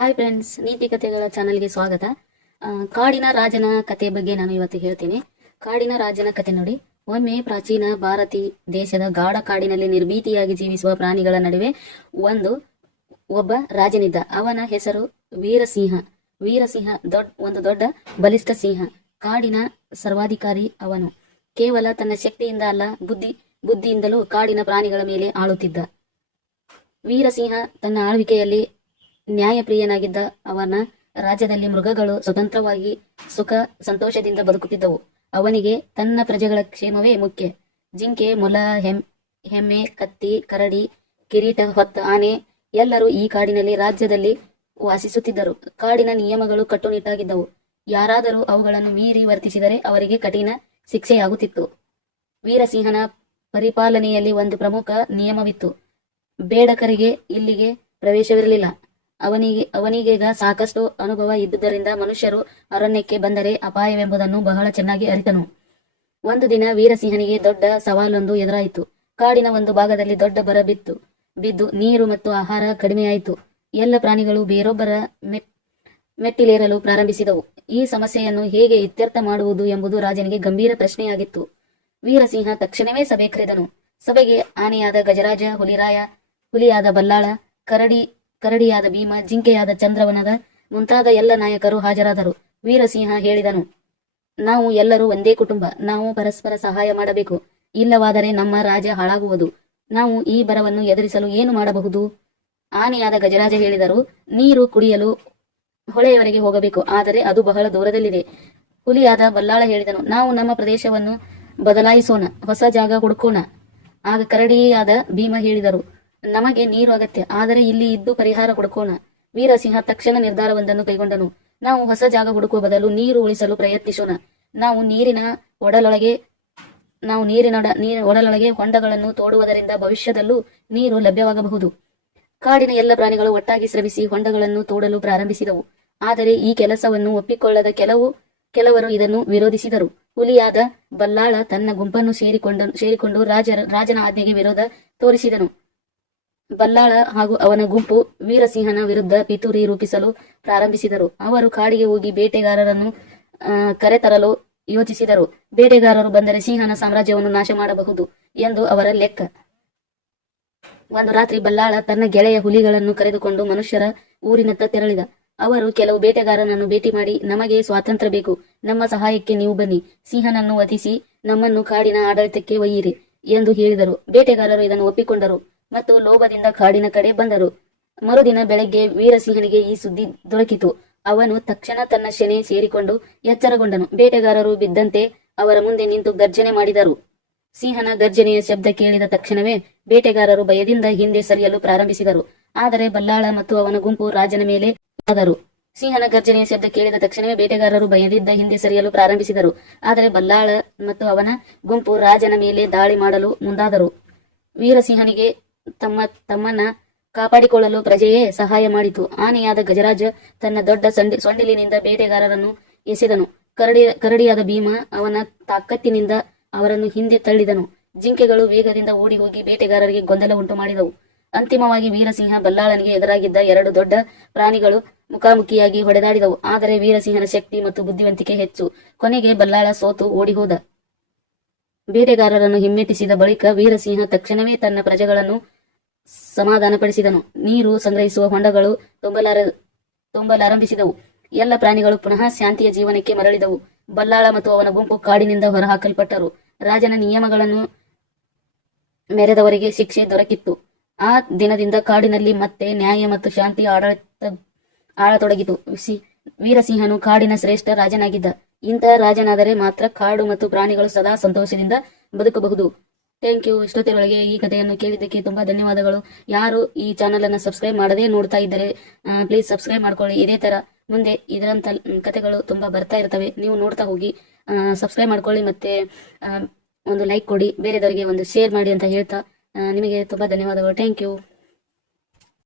Hi friends, ನೀತಿ ಕಥೆಗಳ ಚಾನಲ್ಗೆ ಸ್ವಾಗತ. ಕಾಡಿನ ರಾಜನ ಕತೆ ಬಗ್ಗೆ ನಾನು ಇವತ್ತು ಹೇಳ್ತೀನಿ. ಕಾಡಿನ ರಾಜನ ಕತೆ ನೋಡಿ. ಒಮ್ಮೆ ಪ್ರಾಚೀನ ಭಾರತೀಯ ದೇಶದ ಗಾಢ ಕಾಡಿನಲ್ಲಿ ನಿರ್ಭೀತಿಯಾಗಿ ಜೀವಿಸುವ ಪ್ರಾಣಿಗಳ ನಡುವೆ ಒಬ್ಬ ರಾಜನಿದ್ದ. ಅವನ ಹೆಸರು ವೀರಸಿಂಹ. ಒಂದು ದೊಡ್ಡ ಬಲಿಷ್ಠ ಸಿಂಹ. ಕಾಡಿನ ಸರ್ವಾಧಿಕಾರಿ ಅವನು. ಕೇವಲ ತನ್ನ ಶಕ್ತಿಯಿಂದ ಅಲ್ಲ, ಬುದ್ಧಿಯಿಂದಲೂ ಕಾಡಿನ ಪ್ರಾಣಿಗಳ ಮೇಲೆ ಆಳುತ್ತಿದ್ದ. ವೀರಸಿಂಹ ತನ್ನ ಆಳ್ವಿಕೆಯಲ್ಲಿ ನ್ಯಾಯಪ್ರಿಯನಾಗಿದ್ದ. ಅವನ ರಾಜ್ಯದಲ್ಲಿ ಮೃಗಗಳು ಸ್ವತಂತ್ರವಾಗಿ ಸುಖ ಸಂತೋಷದಿಂದ ಬದುಕುತ್ತಿದ್ದವು. ಅವನಿಗೆ ತನ್ನ ಪ್ರಜೆಗಳ ಕ್ಷೇಮವೇ ಮುಖ್ಯ. ಜಿಂಕೆ, ಮೊಲ, ಹೆಮ್ಮೆ, ಕತ್ತಿ, ಕರಡಿ, ಕಿರೀಟ ಹೊತ್ತ ಆನೆ ಎಲ್ಲರೂ ಈ ಕಾಡಿನಲ್ಲಿ ರಾಜ್ಯದಲ್ಲಿ ವಾಸಿಸುತ್ತಿದ್ದರು. ಕಾಡಿನ ನಿಯಮಗಳು ಕಟ್ಟುನಿಟ್ಟಾಗಿದ್ದವು. ಯಾರಾದರೂ ಅವುಗಳನ್ನು ಮೀರಿ ವರ್ತಿಸಿದರೆ ಅವರಿಗೆ ಕಠಿಣ ಶಿಕ್ಷೆಯಾಗುತ್ತಿತ್ತು. ವೀರಸಿಂಹನ ಪರಿಪಾಲನೆಯಲ್ಲಿ ಒಂದು ಪ್ರಮುಖ ನಿಯಮವಿತ್ತು. ಬೇಡಕರಿಗೆ ಇಲ್ಲಿಗೆ ಪ್ರವೇಶವಿರಲಿಲ್ಲ. ಅವನಿಗೀಗ ಸಾಕಷ್ಟು ಅನುಭವ ಇದ್ದುದರಿಂದ ಮನುಷ್ಯರು ಅರಣ್ಯಕ್ಕೆ ಬಂದರೆ ಅಪಾಯವೆಂಬುದನ್ನು ಬಹಳ ಚೆನ್ನಾಗಿ ಅರಿತನು. ಒಂದು ದಿನ ವೀರಸಿಂಹನಿಗೆ ದೊಡ್ಡ ಸವಾಲೊಂದು ಎದುರಾಯಿತು. ಕಾಡಿನ ಒಂದು ಭಾಗದಲ್ಲಿ ದೊಡ್ಡ ಬರ ಬಿದ್ದು ನೀರು ಮತ್ತು ಆಹಾರ ಕಡಿಮೆಯಾಯಿತು. ಎಲ್ಲ ಪ್ರಾಣಿಗಳು ಬೇರೊಬ್ಬರ ಮೆಟ್ಟಿಲೇರಲು ಪ್ರಾರಂಭಿಸಿದವು. ಈ ಸಮಸ್ಯೆಯನ್ನು ಹೇಗೆ ಇತ್ಯರ್ಥ ಮಾಡುವುದು ಎಂಬುದು ರಾಜನಿಗೆ ಗಂಭೀರ ಪ್ರಶ್ನೆಯಾಗಿತ್ತು. ವೀರಸಿಂಹ ತಕ್ಷಣವೇ ಸಭೆ ಕರೆದನು. ಸಭೆಗೆ ಆನೆಯಾದ ಗಜರಾಜ, ಹುಲಿಯಾದ ಬಲ್ಲಾಳ, ಕರಡಿಯಾದ ಭೀಮ, ಜಿಂಕೆಯಾದ ಚಂದ್ರವನದ ಮುಂತಾದ ಎಲ್ಲ ನಾಯಕರು ಹಾಜರಾದರು. ವೀರಸಿಂಹ ಹೇಳಿದನು, ನಾವು ಎಲ್ಲರೂ ಒಂದೇ ಕುಟುಂಬ. ನಾವು ಪರಸ್ಪರ ಸಹಾಯ ಮಾಡಬೇಕು. ಇಲ್ಲವಾದರೆ ನಮ್ಮ ರಾಜ್ಯ ಹಾಳಾಗುವುದು. ನಾವು ಈ ಬರವನ್ನು ಎದುರಿಸಲು ಏನು ಮಾಡಬಹುದು? ಆನೆಯಾದ ಗಜರಾಜ ಹೇಳಿದರು, ನೀರು ಕುಡಿಯಲು ಹೊಳೆಯವರೆಗೆ ಹೋಗಬೇಕು, ಆದರೆ ಅದು ಬಹಳ ದೂರದಲ್ಲಿದೆ. ಹುಲಿಯಾದ ಬಲ್ಲಾಳ ಹೇಳಿದನು, ನಾವು ನಮ್ಮ ಪ್ರದೇಶವನ್ನು ಬದಲಾಯಿಸೋಣ, ಹೊಸ ಜಾಗ ಹುಡುಕೋಣ. ಆಗ ಕರಡಿಯಾದ ಭೀಮ ಹೇಳಿದರು, ನಮಗೆ ನೀರು ಅಗತ್ಯ, ಆದರೆ ಇಲ್ಲಿ ಇದ್ದು ಪರಿಹಾರ ಹುಡುಕೋಣ. ವೀರಸಿಂಹ ತಕ್ಷಣ ನಿರ್ಧಾರವೊಂದನ್ನು ಕೈಗೊಂಡನು. ನಾವು ಹೊಸ ಜಾಗ ಹುಡುಕುವ ಬದಲು ನೀರು ಉಳಿಸಲು ಪ್ರಯತ್ನಿಸೋಣ. ನಾವು ನೀರಿನ ಒಡಲೊಳಗೆ ಹೊಂಡಗಳನ್ನು ತೋಡುವುದರಿಂದ ಭವಿಷ್ಯದಲ್ಲೂ ನೀರು ಲಭ್ಯವಾಗಬಹುದು. ಕಾಡಿನ ಎಲ್ಲ ಪ್ರಾಣಿಗಳು ಒಟ್ಟಾಗಿ ಶ್ರಮಿಸಿ ಹೊಂಡಗಳನ್ನು ತೋಡಲು ಪ್ರಾರಂಭಿಸಿದವು. ಆದರೆ ಈ ಕೆಲಸವನ್ನು ಒಪ್ಪಿಕೊಳ್ಳದ ಕೆಲವರು ಇದನ್ನು ವಿರೋಧಿಸಿದರು. ಹುಲಿಯಾದ ಬಲ್ಲಾಳ ತನ್ನ ಗುಂಪನ್ನು ಸೇರಿಕೊಂಡು ರಾಜನ ಆಜ್ಞೆಗೆ ವಿರೋಧ ತೋರಿಸಿದನು. ಬಲ್ಲಾಳ ಹಾಗೂ ಅವನ ಗುಂಪು ವೀರಸಿಂಹನ ವಿರುದ್ಧ ಪಿತೂರಿ ರೂಪಿಸಲು ಪ್ರಾರಂಭಿಸಿದರು. ಅವರು ಕಾಡಿಗೆ ಹೋಗಿ ಬೇಟೆಗಾರರನ್ನು ಕರೆತರಲು ಯೋಚಿಸಿದರು. ಬೇಟೆಗಾರರು ಬಂದರೆ ಸಿಂಹನ ಸಾಮ್ರಾಜ್ಯವನ್ನು ನಾಶ ಮಾಡಬಹುದು ಎಂದು ಅವರ ಲೆಕ್ಕ. ಒಂದು ರಾತ್ರಿ ಬಲ್ಲಾಳ ತನ್ನ ಗೆಳೆಯ ಹುಲಿಗಳನ್ನು ಕರೆದುಕೊಂಡು ಮನುಷ್ಯರ ಊರಿನತ್ತ ತೆರಳಿದ. ಅವರು ಕೆಲವು ಬೇಟೆಗಾರನನ್ನು ಭೇಟಿ ಮಾಡಿ, ನಮಗೆ ಸ್ವಾತಂತ್ರ್ಯ ಬೇಕು, ನಮ್ಮ ಸಹಾಯಕ್ಕೆ ನೀವು ಬನ್ನಿ, ಸಿಂಹನನ್ನು ವಧಿಸಿ ನಮ್ಮನ್ನು ಕಾಡಿನ ಆಡಳಿತಕ್ಕೆ ಒಯ್ಯಿರಿ ಎಂದು ಹೇಳಿದರು. ಬೇಟೆಗಾರರು ಇದನ್ನು ಒಪ್ಪಿಕೊಂಡರು ಮತ್ತು ಲೋಭದಿಂದ ಕಾಡಿನ ಕಡೆ ಬಂದರು. ಮರುದಿನ ಬೆಳಗ್ಗೆ ವೀರಸಿಂಹನಿಗೆ ಈ ಸುದ್ದಿ ದೊರಕಿತು. ಅವನು ತಕ್ಷಣ ತನ್ನ ಸೆನೆ ಸೇರಿಕೊಂಡು ಎಚ್ಚರಗೊಂಡನು. ಬೇಟೆಗಾರರು ಬಿದ್ದಂತೆ ಅವರ ಮುಂದೆ ನಿಂತು ಗರ್ಜನೆ ಮಾಡಿದರು. ಸಿಂಹನ ಗರ್ಜನೆಯ ಶಬ್ದ ಕೇಳಿದ ತಕ್ಷಣವೇ ಬೇಟೆಗಾರರು ಭಯದಿಂದ ಹಿಂದೆ ಸರಿಯಲು ಪ್ರಾರಂಭಿಸಿದರು. ಆದರೆ ಬಲ್ಲಾಳ ಮತ್ತು ಅವನ ಗುಂಪು ರಾಜನ ಮೇಲೆ ಆದರು. ಸಿಂಹನ ಗರ್ಜನೆಯ ಶಬ್ದ ಕೇಳಿದ ತಕ್ಷಣವೇ ಬೇಟೆಗಾರರು ಭಯದಿಂದ ಹಿಂದೆ ಸರಿಯಲು ಪ್ರಾರಂಭಿಸಿದರು. ಆದರೆ ಬಲ್ಲಾಳ ಮತ್ತು ಅವನ ಗುಂಪು ರಾಜನ ಮೇಲೆ ದಾಳಿ ಮಾಡಲು ಮುಂದಾದರು. ವೀರಸಿಂಹನಿಗೆ ತಮ್ಮನ್ನ ಕಾಪಾಡಿಕೊಳ್ಳಲು ಪ್ರಜೆಯೇ ಸಹಾಯ ಮಾಡಿತು. ಆನೆಯಾದ ಗಜರಾಜ ತನ್ನ ದೊಡ್ಡ ಸೊಂಡಿಲಿನಿಂದ ಬೇಟೆಗಾರರನ್ನು ಎಸೆದನು. ಕರಡಿಯಾದ ಭೀಮ ಅವನ ತಾಕತ್ತಿನಿಂದ ಅವರನ್ನು ಹಿಂದೆ ತಳ್ಳಿದನು. ಜಿಂಕೆಗಳು ವೇಗದಿಂದ ಓಡಿ ಹೋಗಿ ಬೇಟೆಗಾರರಿಗೆ ಗೊಂದಲ ಉಂಟು ಮಾಡಿದವು. ಅಂತಿಮವಾಗಿ ವೀರಸಿಂಹ ಬಲ್ಲಾಳನಿಗೆ ಎದುರಾಗಿದ್ದ ಎರಡು ದೊಡ್ಡ ಪ್ರಾಣಿಗಳು ಮುಖಾಮುಖಿಯಾಗಿ ಹೊಡೆದಾಡಿದವು. ಆದರೆ ವೀರಸಿಂಹನ ಶಕ್ತಿ ಮತ್ತು ಬುದ್ಧಿವಂತಿಕೆ ಹೆಚ್ಚು. ಕೊನೆಗೆ ಬಲ್ಲಾಳ ಸೋತು ಓಡಿಹೋದ. ಬೇಟೆಗಾರರನ್ನು ಹಿಮ್ಮೆಟ್ಟಿಸಿದ ಬಳಿಕ ವೀರಸಿಂಹ ತಕ್ಷಣವೇ ತನ್ನ ಪ್ರಜೆಗಳನ್ನು ಸಮಾಧಾನಪಡಿಸಿದನು. ನೀರು ಸಂಗ್ರಹಿಸುವ ಹೊಂಡಗಳು ತುಂಬಲಾರಂಭಿಸಿದವು. ಎಲ್ಲ ಪ್ರಾಣಿಗಳು ಪುನಃ ಶಾಂತಿಯ ಜೀವನಕ್ಕೆ ಮರಳಿದವು. ಬಲ್ಲಾಳ ಮತ್ತು ಅವನ ಗುಂಪು ಕಾಡಿನಿಂದ ಹೊರಹಾಕಲ್ಪಟ್ಟರು. ರಾಜನ ನಿಯಮಗಳನ್ನು ಮೆರೆದವರಿಗೆ ಶಿಕ್ಷೆ ದೊರಕಿತ್ತು. ಆ ದಿನದಿಂದ ಕಾಡಿನಲ್ಲಿ ಮತ್ತೆ ನ್ಯಾಯ ಮತ್ತು ಶಾಂತಿ ಆಳತೊಡಗಿತು. ವೀರಸಿಂಹನು ಕಾಡಿನ ಶ್ರೇಷ್ಠ ರಾಜನಾಗಿದ್ದ. ಇಂತಹ ರಾಜನಾದರೆ ಮಾತ್ರ ಕಾಡು ಮತ್ತು ಪ್ರಾಣಿಗಳು ಸದಾ ಸಂತೋಷದಿಂದ ಬದುಕಬಹುದು. Thank you. ಇಷ್ಟೊತ್ತಿನೊಳಗೆ ಈ ಕಥೆಯನ್ನು ಕೇಳಿದ್ದಕ್ಕೆ ತುಂಬಾ ಧನ್ಯವಾದಗಳು. ಯಾರು ಈ ಚಾನಲ್ ಅನ್ನು ಸಬ್ಸ್ಕ್ರೈಬ್ ಮಾಡದೇ ನೋಡ್ತಾ ಇದ್ದರೆ ಪ್ಲೀಸ್ ಸಬ್ಸ್ಕ್ರೈಬ್ ಮಾಡ್ಕೊಳ್ಳಿ. ಇದೇ ತರ ಮುಂದೆ ಇದರಂತ ಕಥೆಗಳು ತುಂಬಾ ಬರ್ತಾ ಇರ್ತವೆ. ನೀವು ನೋಡ್ತಾ ಹೋಗಿ ಸಬ್ಸ್ಕ್ರೈಬ್ ಮಾಡ್ಕೊಳ್ಳಿ. ಮತ್ತೆ ಒಂದು ಲೈಕ್ ಕೊಡಿ, ಬೇರೆದವರಿಗೆ ಒಂದು ಶೇರ್ ಮಾಡಿ ಅಂತ ಹೇಳ್ತಾ ನಿಮಗೆ ತುಂಬಾ ಧನ್ಯವಾದಗಳು. Thank you.